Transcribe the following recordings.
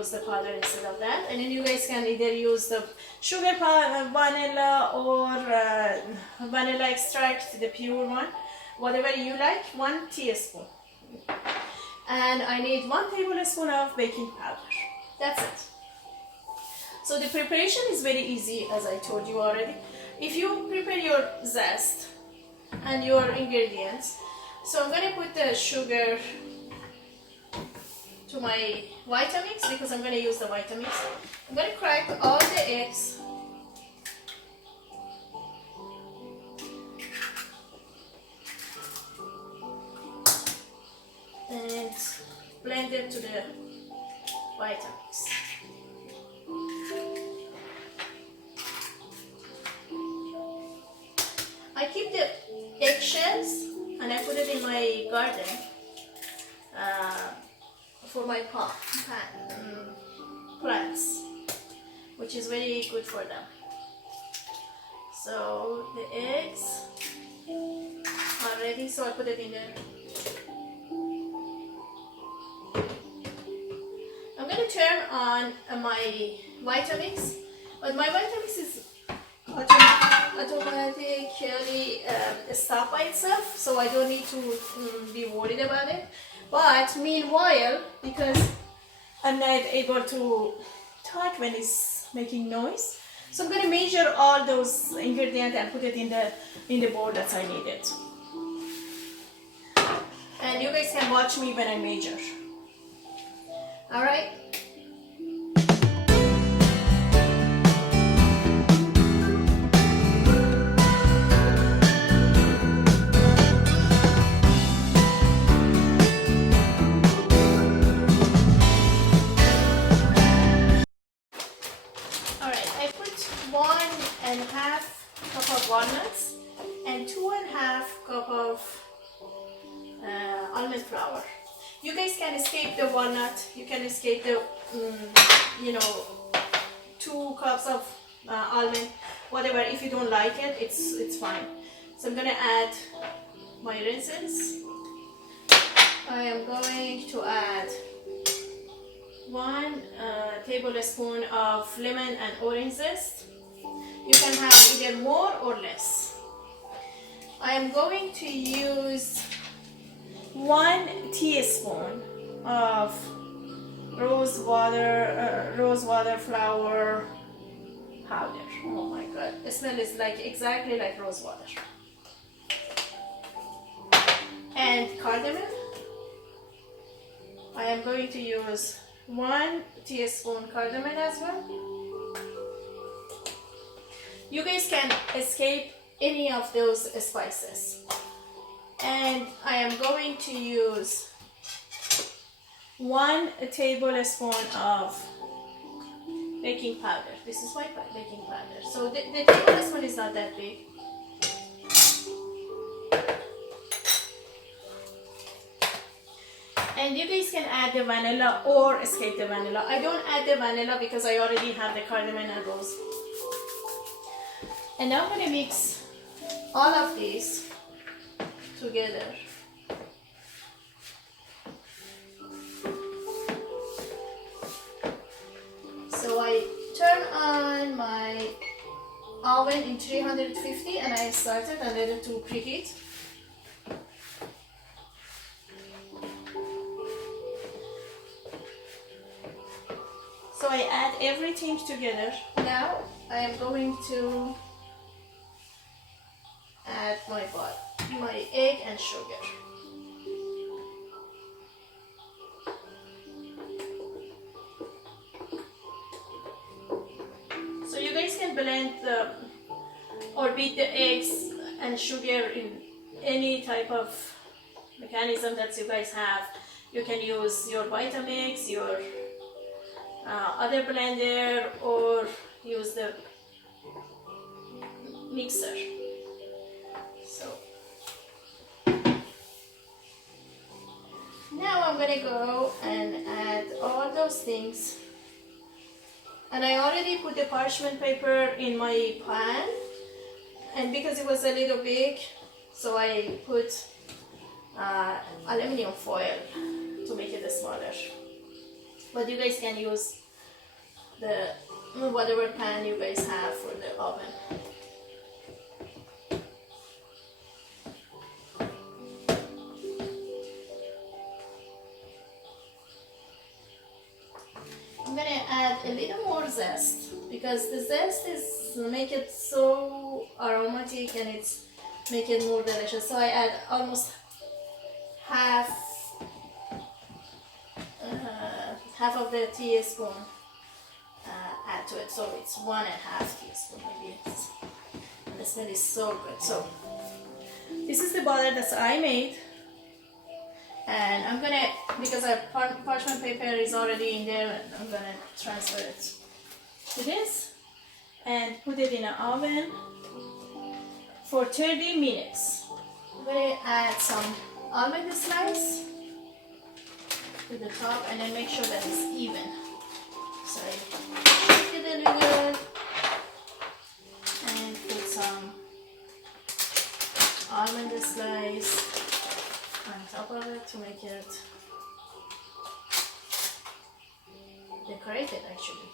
use the powder instead of that. And then you guys can either use the sugar vanilla or vanilla extract, the pure one, whatever you like. 1 teaspoon. And I need 1 tablespoon of baking powder. That's it. So the preparation is very easy, as I told you already. If you prepare your zest and your ingredients, so I'm going to put the sugar to my Vitamix because I'm going to use the Vitamix. I'm going to crack all the eggs. And blend them to the Vitamix. I keep the eggshells and I put it in my garden for my plants, which is very good for them. So the eggs are ready, so I put it in there. I'm going to turn on my Vitamix, but my Vitamix is automatically stop by itself, so I don't need to be worried about it. But meanwhile, because I'm not able to talk when it's making noise, so I'm going to measure all those ingredients and put it in the bowl that I need it. And you guys can watch me when I measure. All right. And half cup of walnuts and 2.5 cup of almond flour. You guys can escape the walnut. You can escape the 2 cups of almond, whatever. If you don't like it, it's fine. So I'm gonna add my raisins. I am going to add 1 tablespoon of lemon and orange zest. You can have either more or less. I am going to use 1 teaspoon of rose water flour powder. Oh my god, the smell is exactly like rose water. And cardamom. I am going to use 1 teaspoon cardamom as well. You guys can escape any of those spices. And I am going to use 1 tablespoon of baking powder. This is my baking powder. So the tablespoon is not that big. And you guys can add the vanilla or escape the vanilla. I don't add the vanilla because I already have the cardamom and rose. And now I'm going to mix all of these together. So I turn on my oven in 350 and I started and let it to preheat. So I add everything together. Now I am going to add my egg and sugar. So you guys can blend or beat the eggs and sugar in any type of mechanism that you guys have. You can use your Vitamix, your other blender, or use the mixer. So now I'm gonna go and add all those things, and I already put the parchment paper in my pan, and because it was a little big, so I put aluminum foil to make it smaller. But you guys can use the whatever pan you guys have for the oven. I'm gonna add a little more zest because the zest is make it so aromatic and it's make it more delicious. So I add almost half half of the teaspoon add to it. So it's 1.5 teaspoon maybe. And the smell is so good. So this is the butter that I made. And I'm gonna, because our parchment paper is already in there, I'm gonna transfer it to this and put it in an oven for 30 minutes. I'm gonna add some almond slice to the top and then make sure that it's even. So I shake it a little bit and put some almond slice on top of it to make it decorated actually.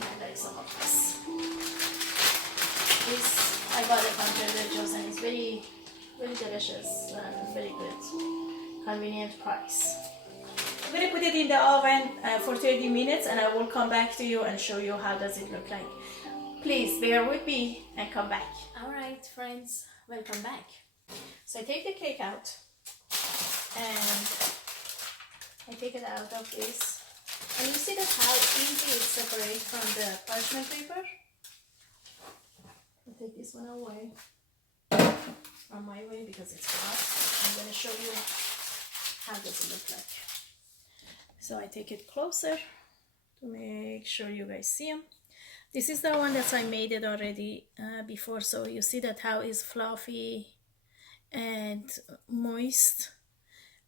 I like some of this. This I got it from Trader Joe's and it's very, very delicious and very good, convenient price. I'm going to put it in the oven for 30 minutes and I will come back to you and show you how does it look like. Please bear with me and come back. Alright friends, welcome back. So I take the cake out and I take it out of this. And you see that how easy it separates from the parchment paper? I'll take this one away from my way because it's hot. I'm going to show you how does it look like. So I take it closer to make sure you guys see them. This is the one that I made it already before, so you see that how it's fluffy and moist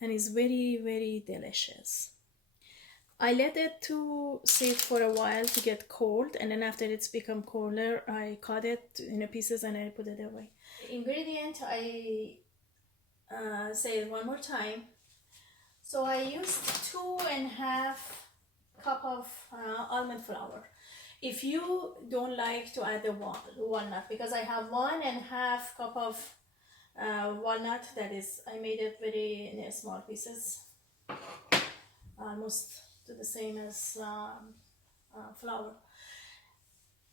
and it's very, very delicious. I let it to sit for a while to get cold and then after it's become colder, I cut it in pieces and I put it away. Ingredient, I say it one more time. So I used 2.5 cup of almond flour. If you don't like to add the walnut, because I have 1.5 cup of walnut, that is, I made it very in small pieces, almost to the same as flour.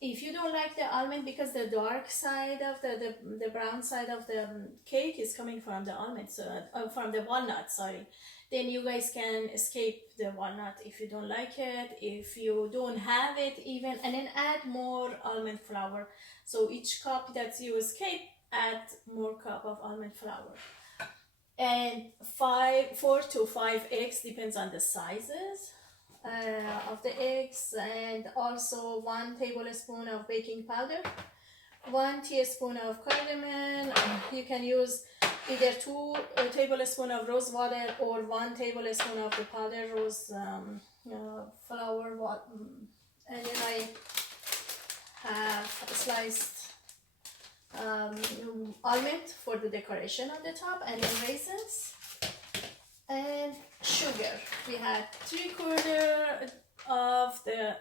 If you don't like the almond, because the dark side of the brown side of the cake is coming from the almond, so from the walnut, sorry, then you guys can skip the walnut if you don't like it, if you don't have it even, and then add more almond flour. So each cup that you skip, add more cup of almond flour. And 4 to 5 eggs, depends on the sizes of the eggs, and also 1 tablespoon of baking powder, 1 teaspoon of cardamom. You can use either 2 tablespoons of rose water or 1 tablespoon of the powdered rose flour. And then I have sliced almond for the decoration on the top, and then raisins and sugar. We had 3/4 of the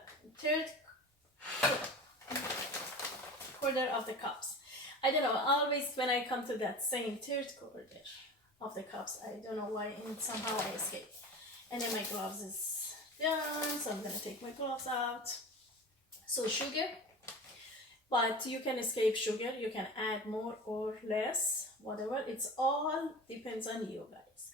quarter of the cups. I don't know, always when I come to that same 3/4 of the cups, I don't know why, and somehow I escape. And then my gloves is done, so I'm gonna take my gloves out. So sugar, but you can escape sugar, you can add more or less, whatever, it's all depends on you guys.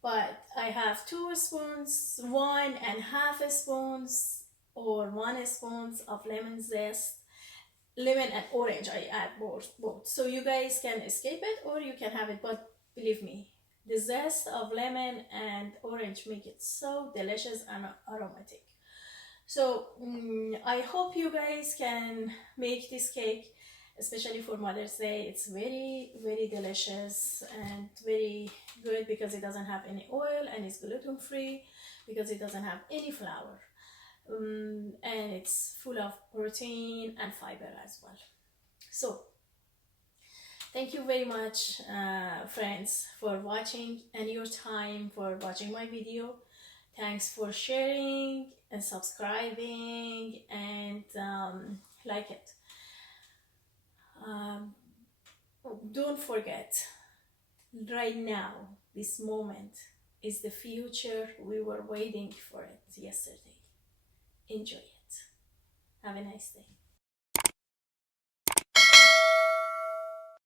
But I have 2 spoons, 1.5 spoons or 1 spoon of lemon zest. Lemon and orange, I add both. So you guys can escape it or you can have it, but believe me, the zest of lemon and orange make it so delicious and aromatic. So I hope you guys can make this cake, especially for Mother's Day. It's very, very delicious and very good because it doesn't have any oil and it's gluten free because it doesn't have any flour. And it's full of protein and fiber as well. So Thank you very much, friends, for watching and your time for watching my video. Thanks for sharing and subscribing and like it. Um, don't forget, right now, this moment is the future. We were waiting for it yesterday. Enjoy it. Have a nice day.